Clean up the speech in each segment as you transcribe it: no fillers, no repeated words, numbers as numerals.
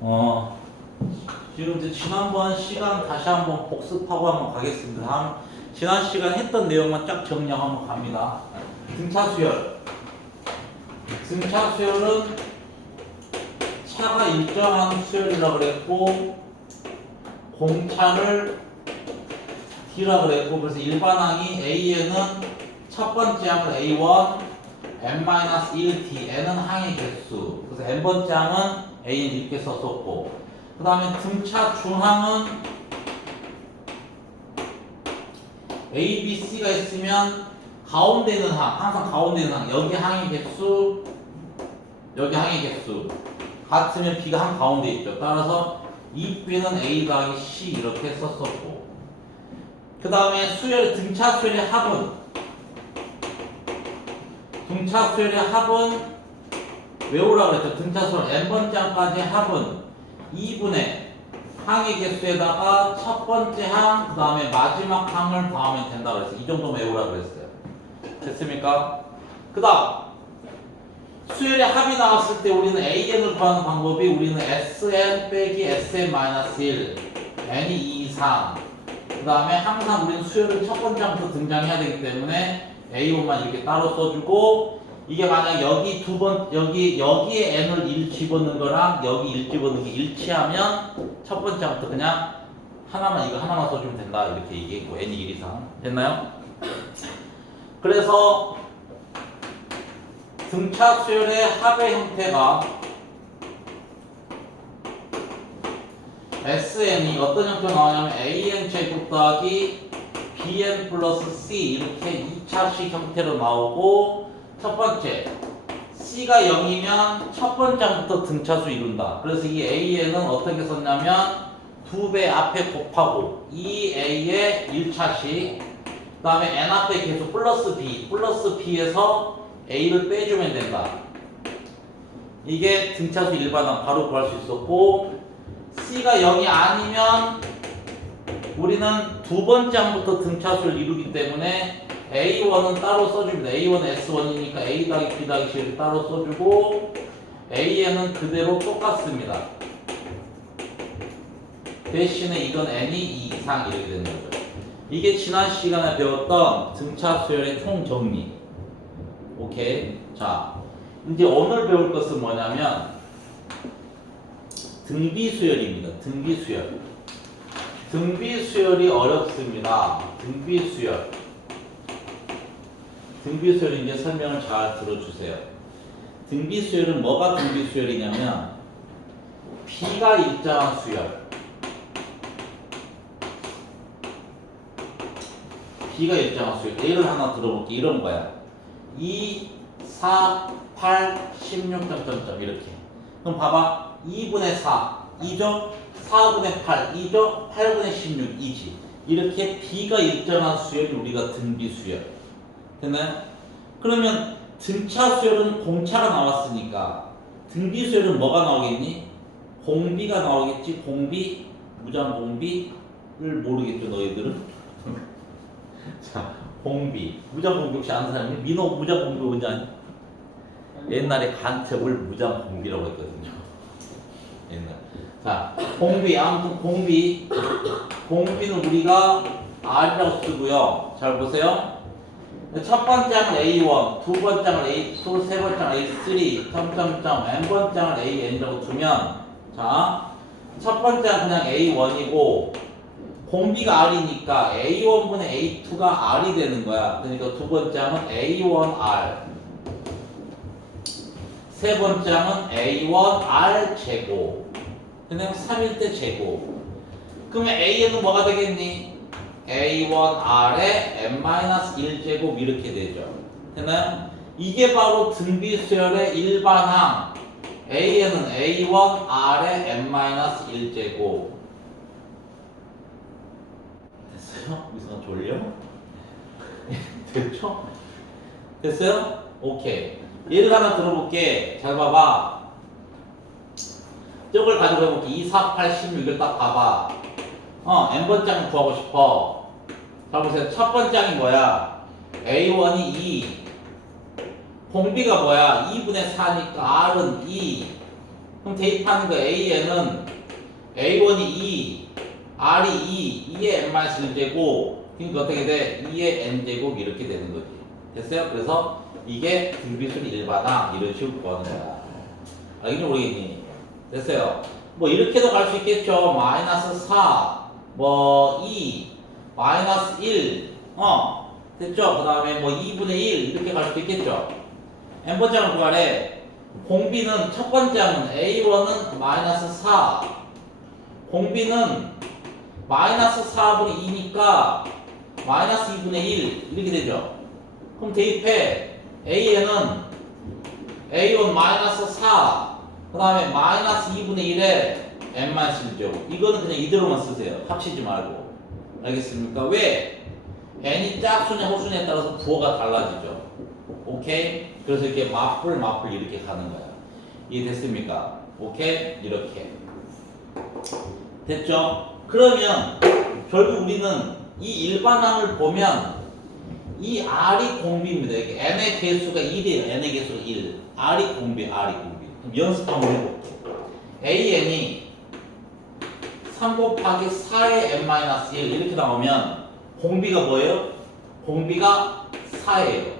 어, 지금 이제 지난번 시간 다시 한번 복습하고 한번 가겠습니다. 지난 시간 했던 내용만 쫙 정리하고 한번 갑니다. 등차 수열. 등차 수열은 차가 일정한 수열이라고 그랬고, 공차를 D라고 그랬고, 그래서 일반항이 A에는 첫 번째 항을 A1, n-1t, n은 항의 개수. 그래서 n번째 항은 A는 이렇게 썼었고, 그 다음에 등차 중항은 A, B, C가 있으면 가운데 있는 항, 항상 가운데 있는 항, 여기 항의 개수, 여기 항의 개수 같으면 B가 한 가운데 있죠. 따라서 이 B는 A 더하기 C 이렇게 썼었고, 그 다음에 수열, 등차 수열의 합은, 등차 수열의 합은 외우라고 그랬죠. 등차 수열 n번째 항까지 합은 2분의 항의 개수에다가 첫 번째 항, 그 다음에 마지막 항을 더하면 된다고 그랬어요. 이 정도 외우라고 그랬어요. 됐습니까? 그 다음 수열의 합이 나왔을 때 우리는 AN을 구하는 방법이, 우리는 SN 빼기 SN-1 n이 2 이상, 그 다음에 항상 우리는 수열을 첫 번째 항부터 등장해야 되기 때문에 A1만 이렇게 따로 써주고, 이게 만약 여기 여기에 n을 1 집어넣는 거랑 여기 1 집어넣는 게 일치하면 첫 번째 항부터 그냥 하나만, 이거 하나만 써주면 된다 이렇게 얘기했고, n이 1 이상 됐나요? 그래서 등차 수열의 합의 형태가 SN이 어떤 형태로 나오냐면 AN 제곱 더하기 BN 플러스 C 이렇게 2차식 형태로 나오고, 첫 번째 C가 0이면 첫 번째 항부터 등차수 이룬다. 그래서 이 AN은 어떻게 썼냐면 2배 앞에 곱하고 2A의 1차식, 그 다음에 N 앞에 계속 플러스 B에서 A를 빼주면 된다. 이게 등차수 일반항 바로 구할 수 있었고, C가 0이 아니면 우리는 두 번째 항부터 등차수를 이루기 때문에 A1은 따로 써줍니다. A1은 S1이니까 A 더하기 B 더하기 C를 따로 써주고, AN은 그대로 똑같습니다. 대신에 이건 N이 2 이상 이렇게 되는 거죠. 이게 지난 시간에 배웠던 등차 수열의 총정리. 오케이. 자, 이제 오늘 배울 것은 뭐냐면 등비수열입니다. 등비수열. 등비수열이 어렵습니다. 등비수열. 등비수열 이제 설명을 잘 들어주세요. 등비수열은 뭐가 등비수열이냐면 B가 일정한 수열, B가 일정한 수열. 예를 하나 들어볼게. 이런 거야. 2, 4, 8, 16, 이렇게. 그럼 봐봐. 2분의 4, 2죠? 4분의 8, 2죠? 8분의 16, 2지. 이렇게 B가 일정한 수열이 우리가 등비수열. 됐나요? 그러면 등차 수열은 공차가 나왔으니까 등비수열은 뭐가 나오겠니? 공비가 나오겠지. 공비, 무장공비를 모르겠죠, 너희들은? 자, 공비, 무장공비 혹시 아는 사람이? 민호 무장공비 뭔지 아니? 옛날에 간첩을 무장공비라고 했거든요. 옛날. 자, 공비, 아무튼 공비는 우리가 R이라고 쓰고요. 잘 보세요. 첫 번째 항은 A1, 두 번째 항은 A2, 세 번째 항은 A3, n번째 항을 AN이라고 두면, 자, 첫 번째 항은 그냥 A1이고, 공비가 R이니까 A1분의 A2가 R이 되는 거야. 그러니까 두 번째 항은 A1R, 세 번째 항은 A1R 제곱. 그냥 3일 때 제곱. 그러면 AN은 뭐가 되겠니? A1R에 n-1제곱 이렇게 되죠. 됐나요? 이게 바로 등비수열의 일반항. AN은 A1R에 n-1제곱. 됐어요? 미성아 졸려? 됐죠? 됐어요? 오케이. 예를 하나 들어볼게. 잘 봐봐. 저걸 가지고 해볼게. 2, 4, 8, 16 이걸 딱 봐봐. n번째 항 구하고 싶어. 자 보세요. 첫 번째 항이 뭐야? A1이 2. 공비가 뭐야? 2분의 4니까 R은 2. 그럼 대입하는 거 A에는 A1이 2, R이 2, 2의 n-1제곱, 그러니까 어떻게 돼? 2의 n제곱 이렇게 되는 거지. 됐어요? 그래서 이게 등비수는 일반항 이런 식으로 구하는 거야. 알겠니 모르겠니? 됐어요? 뭐 이렇게도 갈 수 있겠죠. 마이너스 4, 뭐 2, 마이너스 1, 됐죠? 그 다음에 뭐 2분의 1 이렇게 갈 수도 있겠죠. n번째 항을 구하래. 공비는 첫 번째 항은 A1은 마이너스 4, 공비는 마이너스 4분의 2니까 마이너스 2분의 1 이렇게 되죠. 그럼 대입해. A에는 A1 마이너스 4, 그 다음에 마이너스 2분의 1에 n-1제곱. 이거는 그냥 이대로만 쓰세요. 합치지 말고. 알겠습니까? 왜? n이 짝수냐 호수냐에 따라서 부호가 달라지죠. 오케이? 그래서 이렇게 맞불 이렇게 가는 거야. 이해됐습니까? 오케이? 이렇게. 됐죠? 그러면 결국 우리는 이 일반항을 보면 이 R이 공비입니다. 이렇게 n의 개수가 1이에요. n의 개수가 1. R이 공비. 그럼 연습 한번 해볼게요. AN이 3 곱하기 4의 n-1 이렇게 나오면 공비가 뭐예요? 공비가 4예요.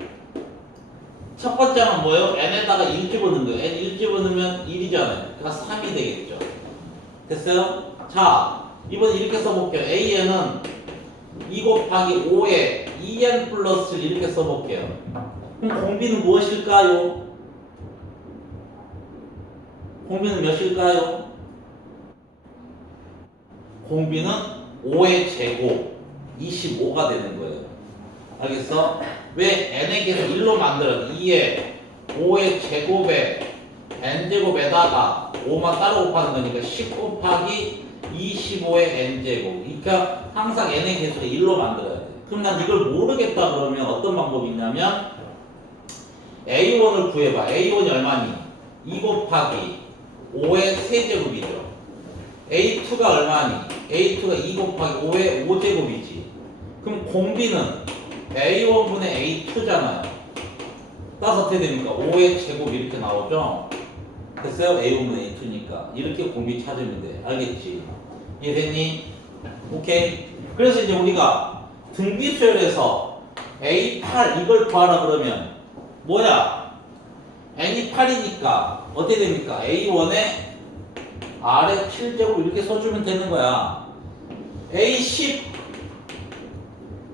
첫 번째는 뭐예요? n에다가 1 집어넣는 거예요. n 1 집어넣으면 1이잖아요. 그러니까 3이 되겠죠. 됐어요? 자, 이번에 이렇게 써볼게요. AN은 2 곱하기 5에 2n 플러스를 이렇게 써볼게요. 그럼 공비는 무엇일까요? 공비는 몇일까요? 공비는 5의 제곱 25가 되는 거예요. 알겠어? 왜 n의 개수 1로 만들어? 2에 5의 제곱에 n제곱에다가 5만 따로 곱하는 거니까 10 곱하기 25의 n제곱. 그러니까 항상 n의 개수를 1로 만들어야 돼. 그럼 난 이걸 모르겠다 그러면 어떤 방법이 있냐면 A1을 구해봐. A1이 얼마니? 2 곱하기 5의 세제곱이죠. A2가 얼마니? A2가 2 곱하기 5의 5제곱이지. 그럼 공비는 A1분의 A2잖아요. 따라서 어떻게 됩니까? 5의 제곱 이렇게 나오죠? 됐어요? A1분의 A2니까. 이렇게 공비 찾으면 돼. 알겠지? 이해됐니? 오케이? 그래서 이제 우리가 등비수열에서 A8 이걸 구하라 그러면 뭐야? n이 8이니까 어떻게 됩니까? A1에 R에 7제곱 이렇게 써주면 되는 거야. A10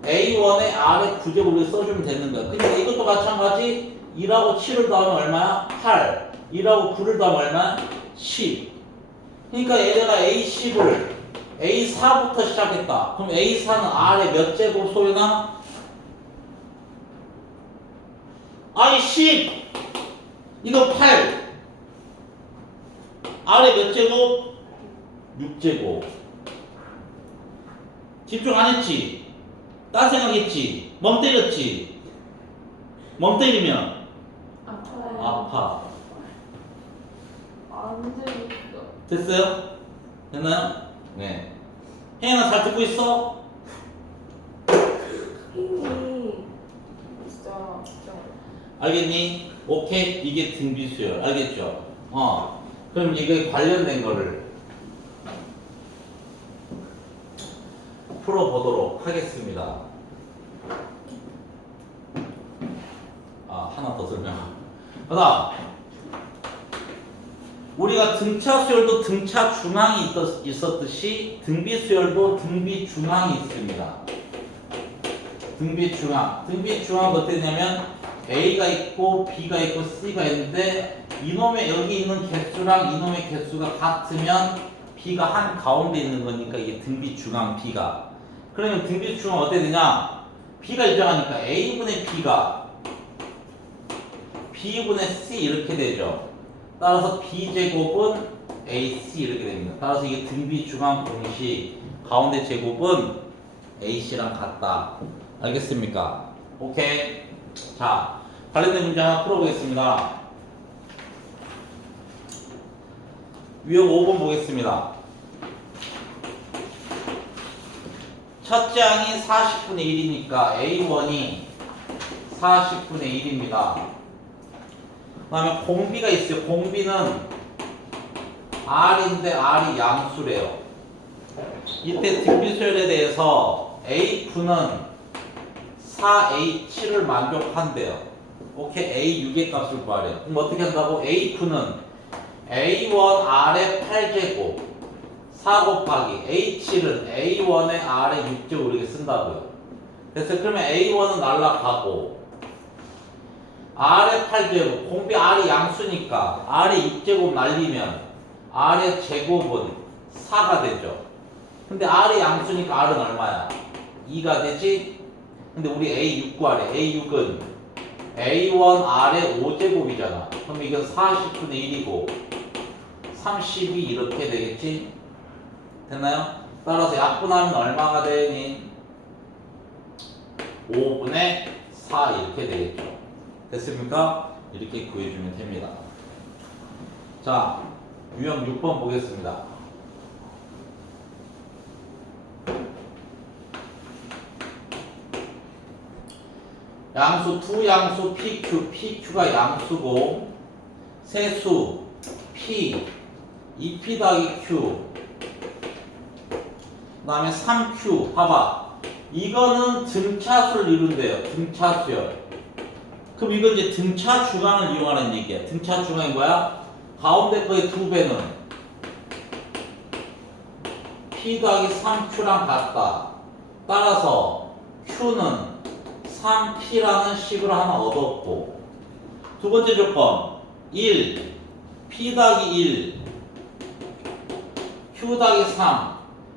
A1에 R에 9제곱 이렇게 써주면 되는 거야. 그러니까 이것도 마찬가지. 2하고 7을 더하면 얼마야? 8. 1하고 9를 더하면 얼마야? 10. 그러니까 얘네가 A10을 A4부터 시작했다. 그럼 A4는 R에 몇 제곱 소요나? 아이 10. 이거 8. R에 몇 제곱? 6제곱. 집중 안 했지? 딴 생각했지? 멍 때렸지? 멍 때리면 아파요. 아파. 안 되겠어. 됐어요? 됐나요? 네. 혜연아 잘 듣고 있어? 힘이 진짜 알겠니? 오케이. 이게 등비수열. 알겠죠? 그럼 이게 관련된 거를 풀어보도록 하겠습니다. 하나 더 설명. 그다음 우리가 등차 수열도 등차 중앙이 있었듯이 등비 수열도 등비 중앙이 있습니다. 등비 중앙. 등비 중앙은 어떻게 되냐면 A가 있고 B가 있고 C가 있는데 이놈의 여기 있는 개수랑 이놈의 개수가 같으면 B가 한 가운데 있는 거니까 이게 등비 중앙 B가. 그러면 등비 중앙 어떻게 되냐? B가 일정하니까 A분의 B가 B분의 C 이렇게 되죠. 따라서 B제곱은 AC 이렇게 됩니다. 따라서 이게 등비 중앙 공식 가운데 제곱은 AC랑 같다. 알겠습니까? 오케이. 자, 관련된 문제 하나 풀어보겠습니다. 유형 5번 보겠습니다. 첫째 항이 40분의 1이니까 A1이 40분의 1입니다. 그 다음에 공비가 있어요. 공비는 R인데 R이 양수래요. 이때 등비수열에 대해서 A9는 4A7을 만족한대요. 오케이, A6의 값을 구하래요. 그럼 어떻게 한다고? A9는 A1R의 8제곱 4 곱하기 A7은 A1의 R의 6제곱 이렇게 쓴다고요. 그래서 그러면 A1은 날라가고 R의 8제곱, 공비 R이 양수니까 R의 6제곱 날리면 R의 제곱은 4가 되죠. 근데 R이 양수니까 R은 얼마야? 2가 되지? 근데 우리 A6 구하래. A6은 A1R의 5제곱이잖아. 그럼 이건 40분의 1이고 32 이렇게 되겠지? 됐나요? 따라서 약분하면 얼마가 되니? 5분의 4 이렇게 되겠죠. 됐습니까? 이렇게 구해주면 됩니다. 자, 유형 6번 보겠습니다. 양수 두 양수 PQ, PQ가 양수고 세수 P, 2P 더하기 Q 그 다음에 3Q 봐봐. 이거는 등차수를 이룬대요. 등차수열. 그럼 이건 이제 등차 주강을 이용하는 얘기야. 등차 주강이 뭐야? 가운데 거의 2배는 P 더하기 3Q랑 같다. 따라서 Q는 3P라는 식으로 하나 얻었고, 두 번째 조건 1 P 더하기 1 Q 더하기 3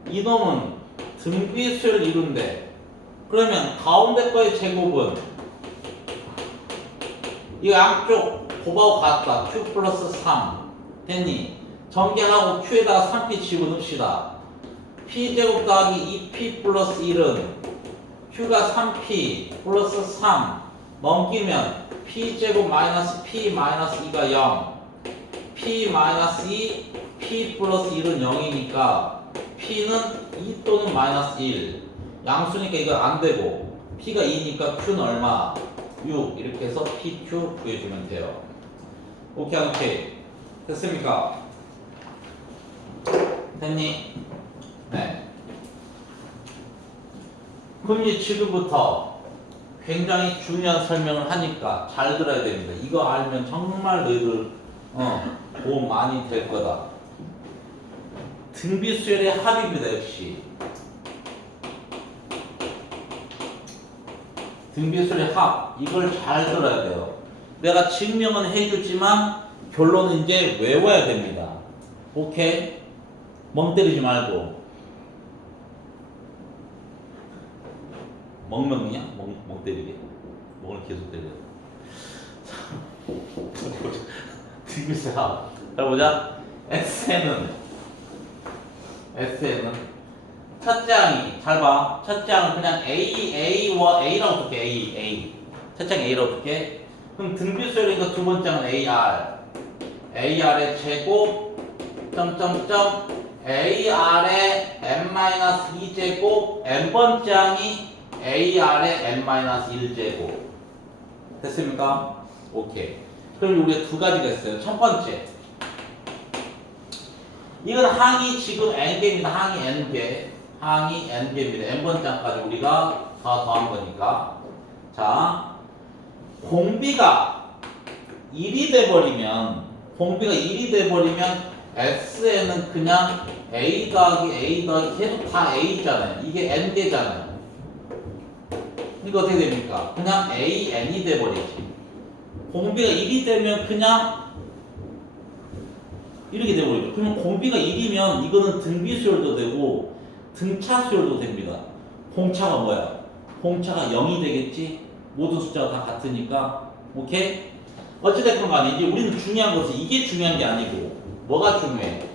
이놈은 등비수를 이룬대. 그러면 가운데 거의 제곱은 이 양쪽 곱하고 같다. Q 플러스 3 됐니? 전개하고 Q에다가 3P 집어넣읍시다. P제곱 더하기 2P 플러스 1은 Q가 3P 플러스 3 넘기면 P제곱 마이너스 P 마이너스 2가 0 P 마이너스 2 P 플러스 1은 0이니까 P는 2 또는 마이너스 1 양수니까 이거 안되고 P가 2니까 Q는 얼마? 6 이렇게 해서 PQ 구해주면 돼요. 오케이 안 오케이? 됐습니까? 됐니? 네. 그럼 이제 지금부터 굉장히 중요한 설명을 하니까 잘 들어야 됩니다. 이거 알면 정말 너희들 도움 많이 될 거다. 등비수열의 합입니다. 역시 등비수열의 합 이걸 잘 들어야 돼요. 내가 증명은 해주지만 결론은 이제 외워야 됩니다. 오케이? 멍 때리지 말고. 멍멍이야? 멍 때리게? 멍을 계속 때려. 등비수열 합. 자 보자. SN은 첫째 항이 잘 봐. 첫째 항은 그냥 A라고 볼게. A. 첫째 항 A라고 볼게. 그럼 등비수열이니까 두 번째 항은 AR의 제곱 점점점 AR의 n-2제곱 n번째 항이 AR의 n-1제곱 됐습니까? 오케이. 그럼 우리가 두 가지가 있어요. 첫 번째 이건 항이 지금 n개입니다. 항이 n개. 항이 n개입니다. n번째 항까지 우리가 다 더한 거니까. 자, 공비가 1이 돼버리면 SN은 그냥 A 더하기 계속 다 A잖아요. 이게 n개잖아요. 이거 어떻게 됩니까? 그냥 AN이 돼버리지. 공비가 1이 되면 그냥 이렇게 돼버리죠. 그러면 공비가 1이면 이거는 등비수열도 되고 등차수열도 됩니다. 공차가 뭐야? 공차가 0이 되겠지? 모든 숫자가 다 같으니까. 오케이? 어찌됐건 간에 이제 우리는 중요한 것은 이게 중요한 게 아니고 뭐가 중요해?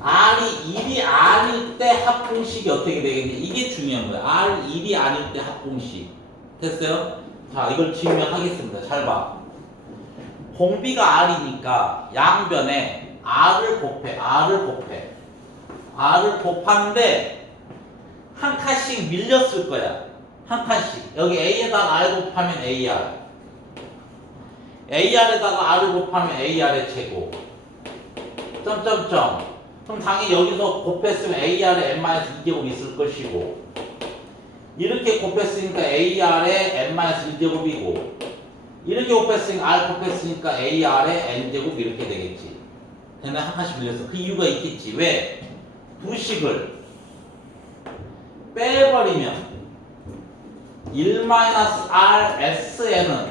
R이 1이 아닐 때 합공식이 어떻게 되겠냐? 이게 중요한 거야. R 1이 아닐 때 합공식. 됐어요? 자, 이걸 증명하겠습니다. 잘 봐. 공비가 R이니까 양변에 R을 곱해. R을 곱하는데 한 칸씩 밀렸을 거야. 한 칸씩. 여기 A에다가 R 곱하면 AR. AR에다가 R을 곱하면 AR의 제곱. 점점점. 그럼 당연히 여기서 곱했으면 AR에 n-2제곱 있을 것이고 이렇게 곱했으니까 AR에 n-1제곱이고 이렇게 곱했으니까 R 곱했으니까 AR에 n제곱 이렇게 되겠지. 근데 한 칸씩 밀렸어. 그 이유가 있겠지. 왜? 두 식을 빼버리면 1-RSN은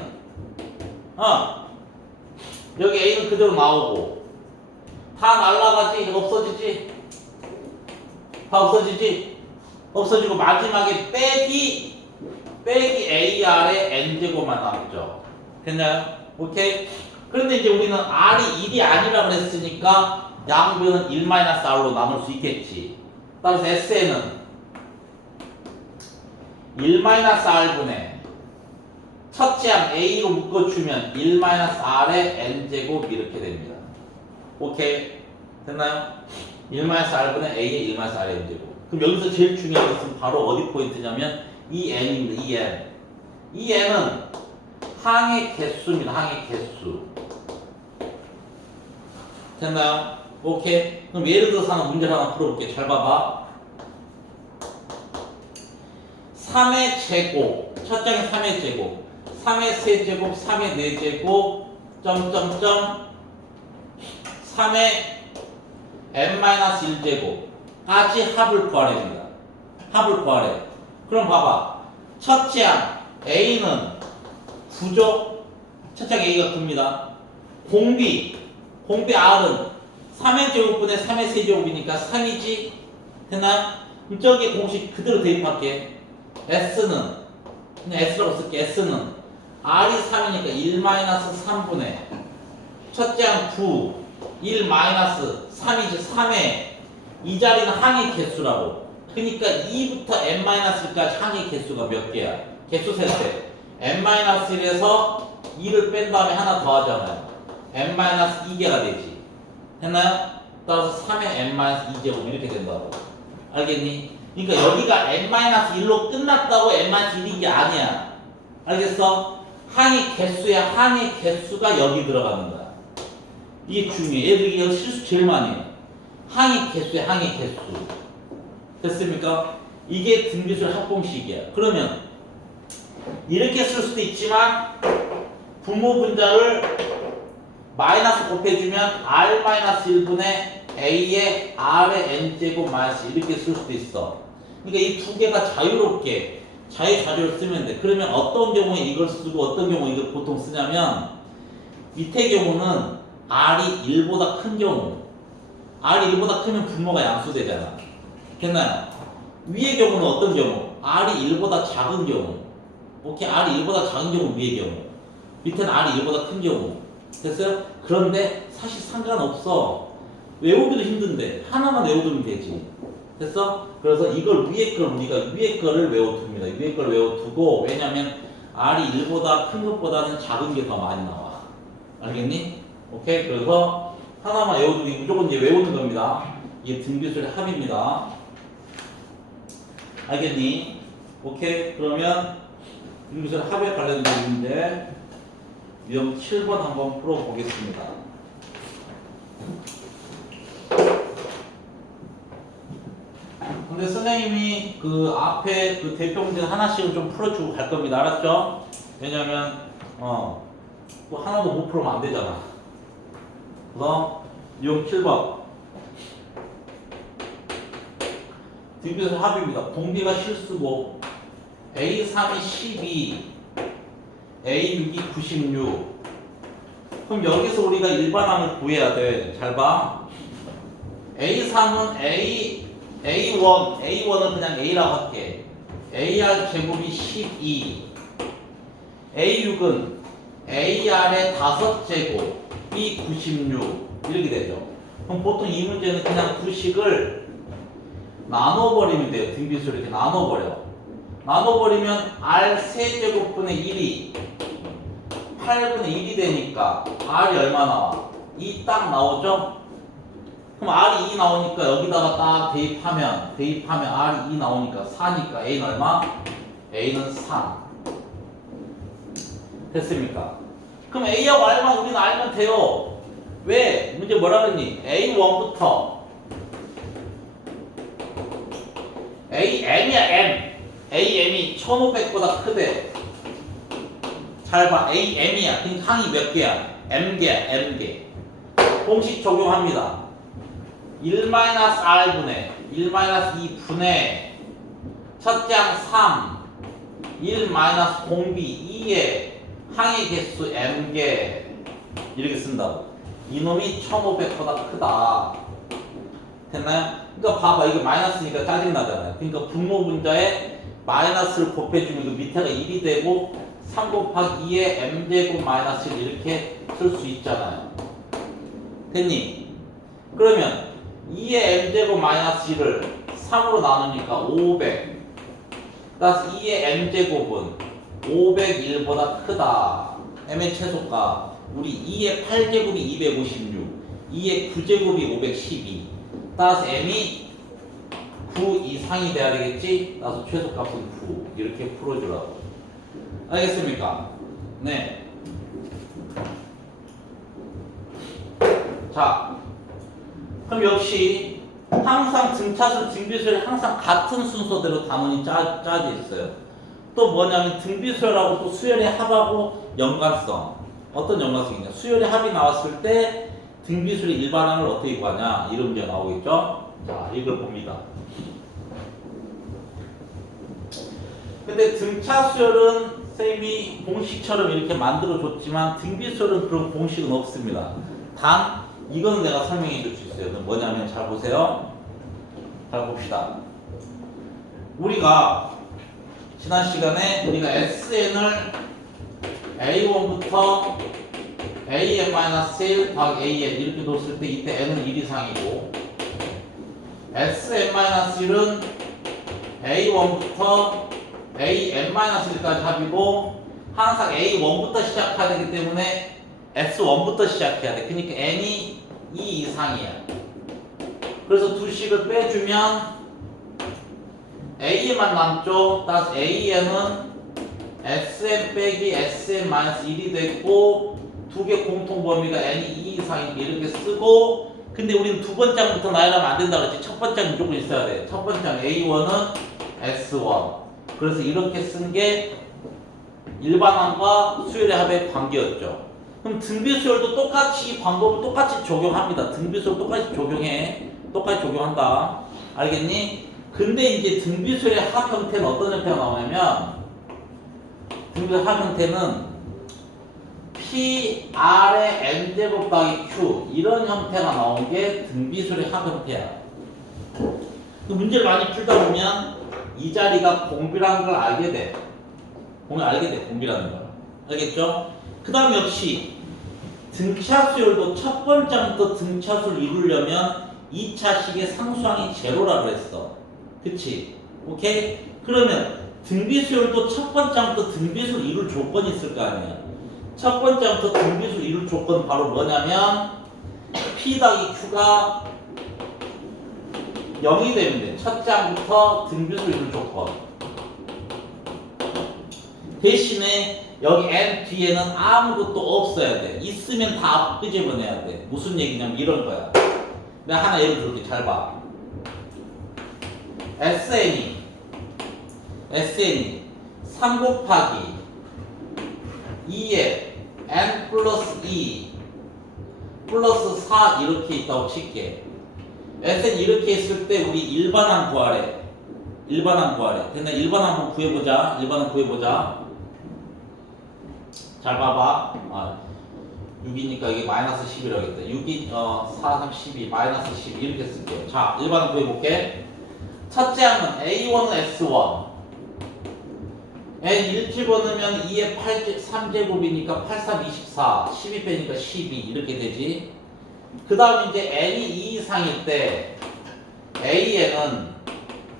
여기 A는 그대로 나오고 다 날라가지? 없어지지? 다 없어지지? 없어지고 마지막에 빼기 AR의 n제곱만 남죠. 됐나요? 오케이? 그런데 이제 우리는 R이 1이 아니라 그랬으니까 양변은 1-R로 나눌 수 있겠지. 따라서 SN은 1-R분의 첫째 항 A로 묶어주면 1-R의 n제곱 이렇게 됩니다. 오케이? 됐나요? 1-R분의 A의 1-R의 n제곱. 그럼 여기서 제일 중요한 것은 바로 어디 포인트냐면 이 n입니다. 이 n. 이 n은 항의 개수입니다. 항의 개수. 됐나요? 오케이? 그럼 예를 들어서 하나 문제를 하나 풀어볼게요. 잘 봐봐. 3의 제곱. 첫 장에 3의 제곱. 3의 세제곱, 3의 4제곱, 점점점 3의 n-1제곱까지 합을 구하랍니다. 합을 구하래. 그럼 봐봐. 첫째 항 A는 9죠? 첫째 항 A가 9입니다. 공비 R은 3의 제곱분의 3의 세제곱이니까 3이지? 됐나요? 그럼 저기 공식 그대로 대입할게. S는 그냥 S라고 쓸게. S는 R이 3이니까 1-3분의 첫째 항 9 1-3이지 3의 이 자리는 항의 개수라고. 그러니까 2부터 n-1까지 항의 개수가 몇 개야? 개수 셀 때 n-1에서 2를 뺀 다음에 하나 더 하잖아요. n-2개가 되지. 했나요? 따라서 3의 n-2제곱 이렇게 된다고. 알겠니? 그러니까 여기가 n-1로 끝났다고 n-1이 게 아니야. 알겠어? 항의 개수야. 항의 개수가 여기 들어가는 거야. 이게 중요해. 얘들이 여기 실수 제일 많이 해. 항의 개수야. 항의 개수. 됐습니까? 이게 등비술 합공식이야. 그러면 이렇게 쓸 수도 있지만 분모 분자를 마이너스 곱해주면 R-1분의 A의 R의 n제곱 마이너스 이렇게 쓸 수도 있어. 그러니까 이 두 개가 자유롭게 자유자재로 쓰면 돼. 그러면 어떤 경우에 이걸 쓰고 어떤 경우에 이걸 보통 쓰냐면 밑에 경우는 R이 1보다 큰 경우, R이 1보다 크면 분모가 양수되잖아. 됐나요? 위의 경우는 어떤 경우? R이 1보다 작은 경우. 오케이? R이 1보다 작은 경우 위의 경우. 밑에는 R이 1보다 큰 경우. 됐어요? 그런데 사실 상관없어. 외우기도 힘든데 하나만 외워두면 되지. 됐어? 그래서 이걸 위에 걸 우리가 위에 거를 외워둡니다. 위에 걸 외워두고 왜냐면 R이 1보다 큰 것보다는 작은 게 더 많이 나와. 알겠니? 오케이? 그래서 하나만 외워두기 무조건 이제 외우는 겁니다. 이게 등비술의 합입니다. 알겠니? 오케이? 그러면 등비술 합에 관련된 문제 유형 7번 한번 풀어보겠습니다. 근데 선생님이 그 앞에 그 대표 문제 하나씩은 좀 풀어주고 갈 겁니다. 알았죠? 왜냐면 또 하나도 못 풀으면 안 되잖아. 그래서 유형 7번 등비술 합입니다. 공비가 실수고 A3이 12 A6이 96. 그럼 여기서 우리가 일반항을 구해야 돼. 잘 봐. A3은 A1은 그냥 A라고 할게. AR 제곱이 12. A6은 AR의 5제곱이 96. 이렇게 되죠. 그럼 보통 이 문제는 그냥 두 식을 나눠버리면 돼요. 등비수를 이렇게 나눠버려. 나눠버리면 R 세제곱분의 1이 8분의 1이 되니까 R이 얼마 나와? 2 딱 나오죠? 그럼 R이 2 나오니까 여기다가 딱 대입하면 R이 2 나오니까 4니까 A는 얼마? A는 3. 됐습니까? 그럼 A하고 R만 우리는 알면 돼요. 왜? 문제 뭐라 그랬니? A1부터 M이야 M. AM이 1500보다 크대. 잘 봐. AM이야. 그러니까 항이 몇 개야? M개야. M개. 공식 적용합니다. 1-R분의 1-2분의 첫째 항 3 1-공비 2의 항의 개수 M개 이렇게 쓴다고. 이놈이 1500보다 크다. 됐나요? 그러니까 봐봐. 이거 마이너스니까 짜증나잖아요. 그러니까 분모 분자에 마이너스를 곱해주면 그 밑에가 1이 되고 3 곱하기 2의 m제곱 마이너스 1 이렇게 쓸 수 있잖아요. 됐니? 그러면 2의 m제곱 마이너스 1을 3으로 나누니까 500 플러스 2의 m제곱은 501보다 크다. m의 최소가 우리 2의 8제곱이 256 2의 9제곱이 512 따라서 m이 9 이상이 돼야 되겠지? 따라서 최소값은 9 이렇게 풀어주라고. 알겠습니까? 네. 자, 그럼 역시 항상 등차수, 등비수열이 항상 같은 순서대로 단원이 짜져 있어요. 또 뭐냐면 등비수열하고 또 수열의 합하고 연관성. 어떤 연관성이냐? 수열의 합이 나왔을 때 등비수열의 일반항을 어떻게 구하냐? 이런 문제가 나오겠죠? 자, 이걸 봅니다. 근데 등차 수열은 쌤이 공식처럼 이렇게 만들어줬지만 등비수열은 그런 공식은 없습니다. 단 이건 내가 설명해 줄 수 있어요. 그건 뭐냐면 잘 보세요. 잘 봅시다. 우리가 지난 시간에 우리가 SN을 A1부터 AN-1 더하기 AN 이렇게 뒀을 때 이때 N은 1 이상이고 SN-1은 A1부터 AN-1까지 합이고 항상 A1부터 시작해야 되기 때문에 S1부터 시작해야 돼. 그러니까 N이 2 이상이야. 그래서 두 식을 빼주면 A만 남죠. 따라서 AN은 SM 빼기 SM-1이 됐고 두 개 공통 범위가 N이 2 이상이니까 이렇게 쓰고 근데 우리는 두 번째 항부터 나열하면 안 된다 그랬지. 첫 번째 항 무조건 있어야 돼. 첫 번째 항 A1은 S1 그래서 이렇게 쓴 게 일반항과 수열의 합의 관계였죠. 그럼 등비수열도 똑같이 이 방법을 똑같이 적용합니다. 등비수열 똑같이 적용해. 똑같이 적용한다. 알겠니? 근데 이제 등비수열의 합 형태는 어떤 형태가 나오냐면 등비수열 합 형태는 P, R의 N제곱 더하기 Q 이런 형태가 나온 게 등비수열의 합 형태야. 그 문제를 많이 풀다 보면 이 자리가 공비라는 걸 알게 돼. 알게 돼. 공비라는 걸. 알겠죠? 그 다음 역시 등차수열도 첫 번째부터 등차수를 이루려면 2차식의 상수항이 제로라 그랬어. 그치? 오케이? 그러면 등비수열도 첫 번째부터 등비수를 이룰 조건이 있을 거 아니야. 첫 번째부터 등비수를 이룰 조건은 바로 뭐냐면 P 더하기 Q가 0이 되면 돼. 첫째 항부터 등비수를 이룰 조건. 대신에 여기 N 뒤에는 아무것도 없어야 돼. 있으면 다 끄집어내야 돼. 무슨 얘기냐면 이런 거야. 내가 하나 예를 들게 잘 봐. SN이 3 곱하기 2에 N 플러스 2 플러스 4 이렇게 있다고 칠게. SN 이렇게 있을 때 우리 일반항 구하래. 일반항 구하래. 근데 일반항 한번 구해보자. 일반항 구해보자. 잘 봐봐. 6이니까 이게 마이너스 10이라겠다. 6이 4, 3, 12, 마이너스 12 이렇게 쓸게요. 자, 일반항 구해볼게. 첫째 항은 A1은 S1 N 1 집어넣으면 2의 3제곱이니까 8, 3, 24 12 빼니까 12 이렇게 되지. 그 다음 이제 N이 2 이상일 때 AN은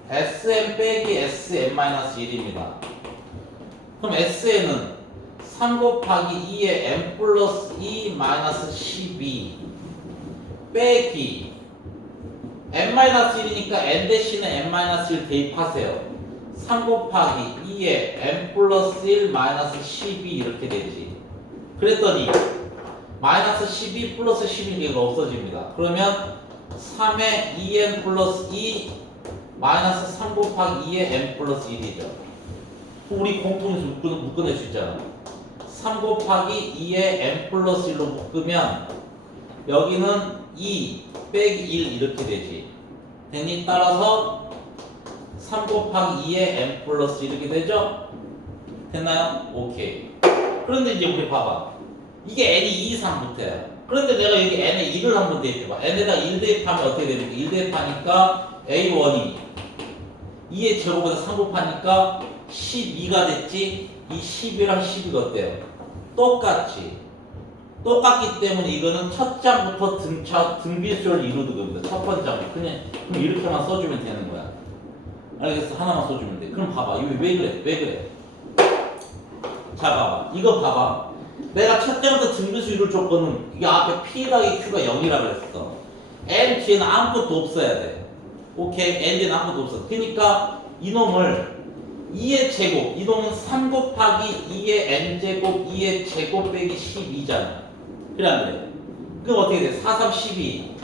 SM 빼기 SM-1입니다. 그럼 SN은 3 곱하기 2의 M 플러스 2 마이너스 12 빼기 M-1이니까 N 대신에 M-1 대입하세요. 3 곱하기 2의 M 플러스 1 마이너스 12 이렇게 되지. 그랬더니 마이너스 12 플러스 12개가 없어집니다. 그러면 3의 2n 플러스 2 마이너스 3 곱하기 2의 n 플러스 1이죠. 우리 공통에서 묶어낼 수 있잖아. 3 곱하기 2의 n 플러스 1로 묶으면 여기는 2 빼기 1 이렇게 되지. 됐니? 따라서 3 곱하기 2의 n 플러스 이렇게 되죠? 됐나요? 오케이. 그런데 이제 우리 봐봐. 이게 n이 2 이상부터야. 그런데 내가 여기 n에 1을 한번 대입해봐. n에다 1 대입하면 어떻게 됩니까? 1 대입하니까 a1이 2의 제곱에다 3 곱하니까 12가 됐지? 이 12랑 12가 어때요? 똑같지? 똑같기 때문에 이거는 첫 장부터 등비수를 이루는 겁니다. 첫 번째 장부터. 그럼 이렇게만 써주면 되는 거야. 알겠어? 하나만 써주면 돼. 그럼 봐봐. 이거 왜 그래? 왜 그래? 자, 봐봐. 이거 봐봐. 내가 첫 장부터 등비수 이룰 조건은 이게 앞에 P 더하기 Q가 0이라 그랬어. N 뒤에는 아무것도 없어야 돼. 오케이? N 뒤에는 아무것도 없어. 그러니까 이놈을 2의 제곱, 이놈은 3 곱하기 2의 n제곱, 2의 제곱 빼기 12잖아. 그래 안 그래? 그럼 어떻게 돼? 4, 3, 12.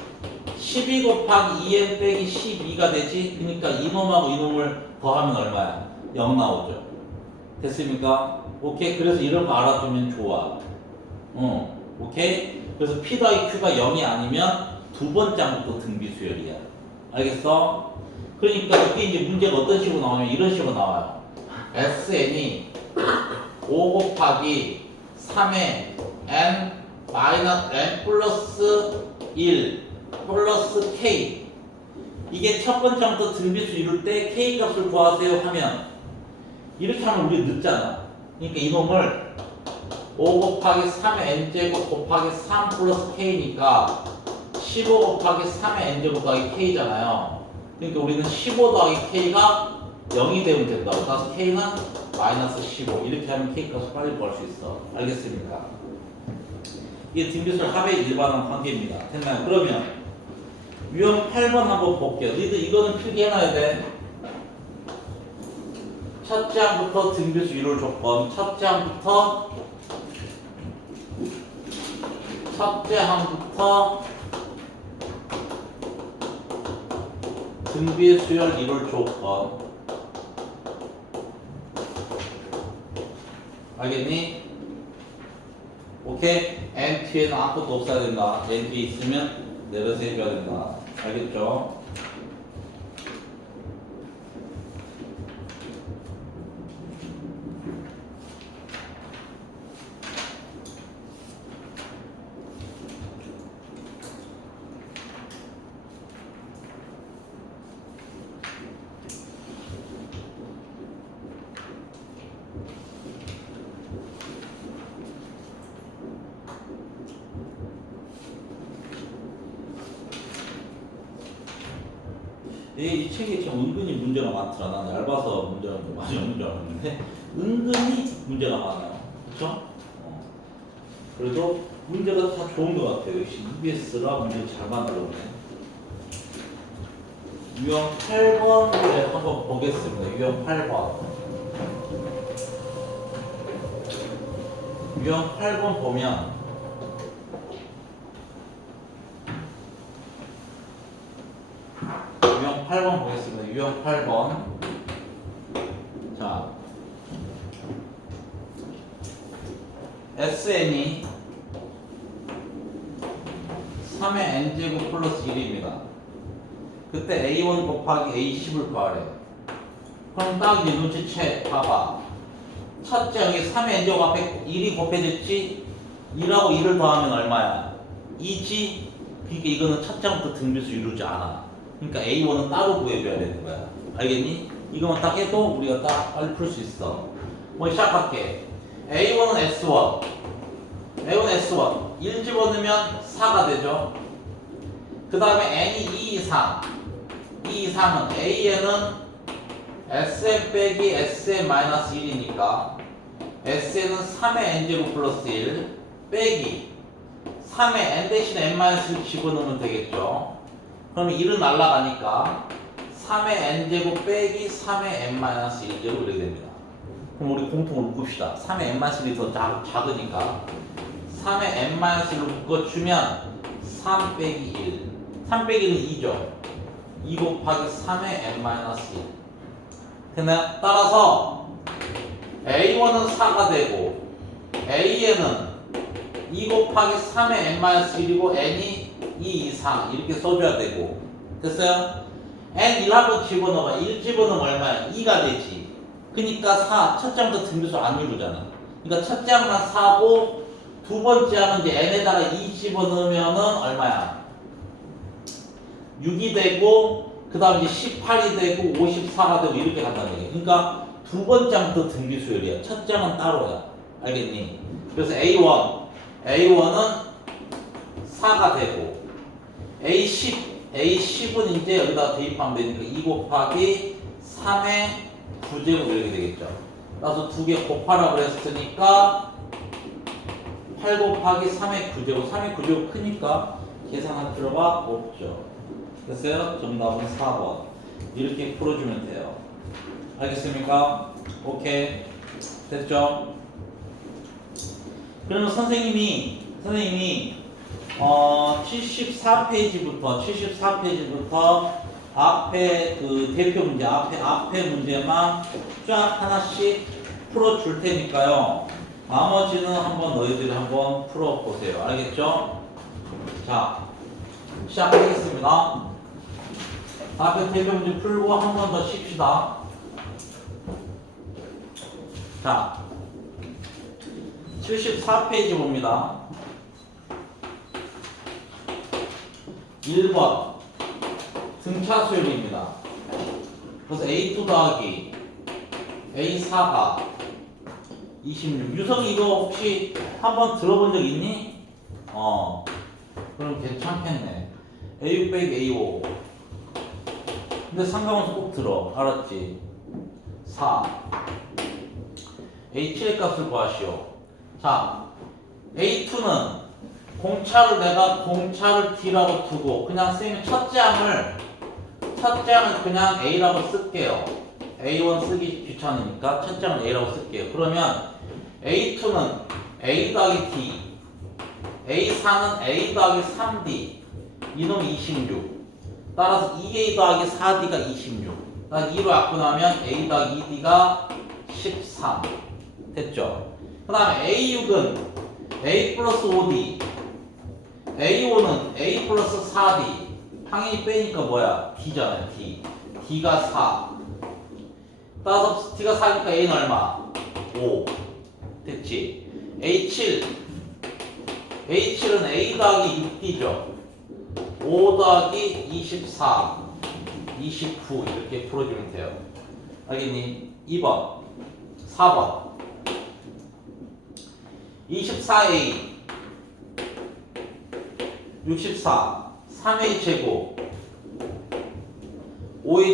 12 곱하기 2n 빼기 12가 되지? 그러니까 이놈하고 이놈을 더하면 얼마야? 0 나오죠. 됐습니까? 오케이? 그래서 이런 거 알아두면 좋아. 오케이? 그래서 P 더하기 Q가 0이 아니면 두 번째부터 등비수열이야. 알겠어? 그러니까 이게 이제 문제가 어떤 식으로 나오냐면 이런 식으로 나와요. SN이 5 곱하기 3의 n 마이너스 n 플러스 1 플러스 k. 이게 첫 번째부터 등비수 이룰 때 k 값을 구하세요 하면 이렇게 하면 우리 늦잖아. 그러니까 이놈을 5 곱하기 3의 n제곱 곱하기 3 플러스 k니까 15 곱하기 3의 n제곱 더하기 k잖아요. 그러니까 우리는 15 더하기 k가 0이 되면 된다고. 그래서 k는 마이너스 15. 이렇게 하면 k 값을 빨리 구할 수 있어. 알겠습니까? 이게 등비수열 합의 일반항 관계입니다. 됐나요? 그러면 유형 8번 한번 볼게요. 너희들 이거는 필기해놔야 돼. 첫째 항부터 등비수 이룰 조건. 첫째 항부터 등비수열 이룰 조건. 알겠니? 오케이? n 뒤에는 아무것도 없어야 된다. n 뒤에 있으면 내려서 해줘야 된다. 알겠죠? 이 책이 참 은근히 문제가 많더라. 난 얇아서 문제가 많이 없는 줄 알았는데 은근히 문제가 많아요. 그렇죠? 그래도 문제가 다 좋은 것 같아요. 역시 EBS라 문제를 잘 만들었네. 유형 8번을 한번 보겠습니다. 유형 8번. 유형 8번 보면 유형 8번 보겠습니다. 유형 8번. 자, SN이 3의 n제곱 플러스 1입니다. 그때 A1 곱하기 A10을 구하래. 그럼 딱 이제 눈치채 봐봐. 첫째 여기 3의 n제곱 앞에 1이 곱해졌지? 2라고 1을 더하면 얼마야? 2지? 그러니까 이거는 첫째부터 등비수 이루지 않아. 그러니까 A1은 따로 구해줘야 되는 거야. 알겠니? 이거만 딱 해도 우리가 딱 빨리 풀 수 있어. 뭐 시작할게. A1은 S1. A1은 S1. 1 집어넣으면 4가 되죠. 그 다음에 N이 2 이상. 2 이상은 AN은 Sn 빼기 Sn 마이너스 1이니까 Sn은 3의 N제곱 플러스 1 빼기 3의 N 대신 N 마이너스 1 집어넣으면 되겠죠. 그러면 1은 날라가니까 3의 n제곱 빼기 3의 n-1제곱 이렇게 됩니다. 그럼 우리 공통으로 묶읍시다. 3의 n-1이 더 작으니까 3에 n-1로 묶어주면 3 빼기 1. 3 빼기는 2죠. 2 곱하기 3에 n-1. 되나요? 따라서 a1은 4가 되고 a에는 2 곱하기 3의 n-1이고 n이 2 이상 이렇게 써줘야 되고 됐어요? n 1 한번 집어넣으면 1 집어넣으면 얼마야? 2가 되지. 그러니까 4 첫 장부터 등비수 안 이루잖아. 그러니까 첫 장만 4고 두 번째 하는 이제 n에다가 2 집어넣으면은 얼마야? 6이 되고 그 다음 이제 18이 되고 54가 되고 이렇게 간다는 얘기야. 그러니까 두 번째 장부터 등비수열이야. 첫 장은 따로야. 알겠니? 그래서 A1은 4가 되고 A10은 이제 여기다 대입하면 되니까 2 곱하기 3의 9제곱 이렇게 되겠죠. 따라서 두 개 곱하라고 했으니까 8 곱하기 3의 9제곱 3의 9제곱 크니까 계산할 필요가 없죠. 됐어요? 정답은 4번 이렇게 풀어주면 돼요. 알겠습니까? 오케이 됐죠? 그러면 선생님이 74페이지부터 앞에 그 대표 문제 앞에 문제만 쫙 하나씩 풀어줄 테니까요. 나머지는 한번 너희들이 한번 풀어보세요. 알겠죠? 자, 시작하겠습니다. 앞에 대표 문제 풀고 한 번 더 쉽시다. 자, 74페이지 봅니다. 1번 등차 수열입니다. 그래서 A2 더하기 A4가 26. 유성이 이거 혹시 한번 들어본 적 있니? 그럼 괜찮겠네. A6 빼기 A5. 근데 상관없어 꼭 들어. 알았지? 4. A7의 값을 구하시오. 자, A2는 내가 공차를 D라고 두고 그냥 쌤이 첫 장을 그냥 A라고 쓸게요. A1 쓰기 귀찮으니까 첫 장을 A라고 쓸게요. 그러면 A2는 A 더하기 D, A4는 A 더하기 3D, 이놈이 26. 따라서 2A 더하기 4D가 26. 2로 바꾸면 A 더하기 2D가 13. 됐죠? 그 다음에 A6은 A 플러스 5D, A5는 A 플러스 4D. 항이 빼니까 뭐야? D잖아요. D가 4. 따라서 D가 4니까 A는 얼마? 5. 됐지? A7은 A 더하기 6D죠. 5 더하기 24, 29 이렇게 풀어주면 돼요. 알겠니? 2번, 4번 24A 64 3A 제곱 5A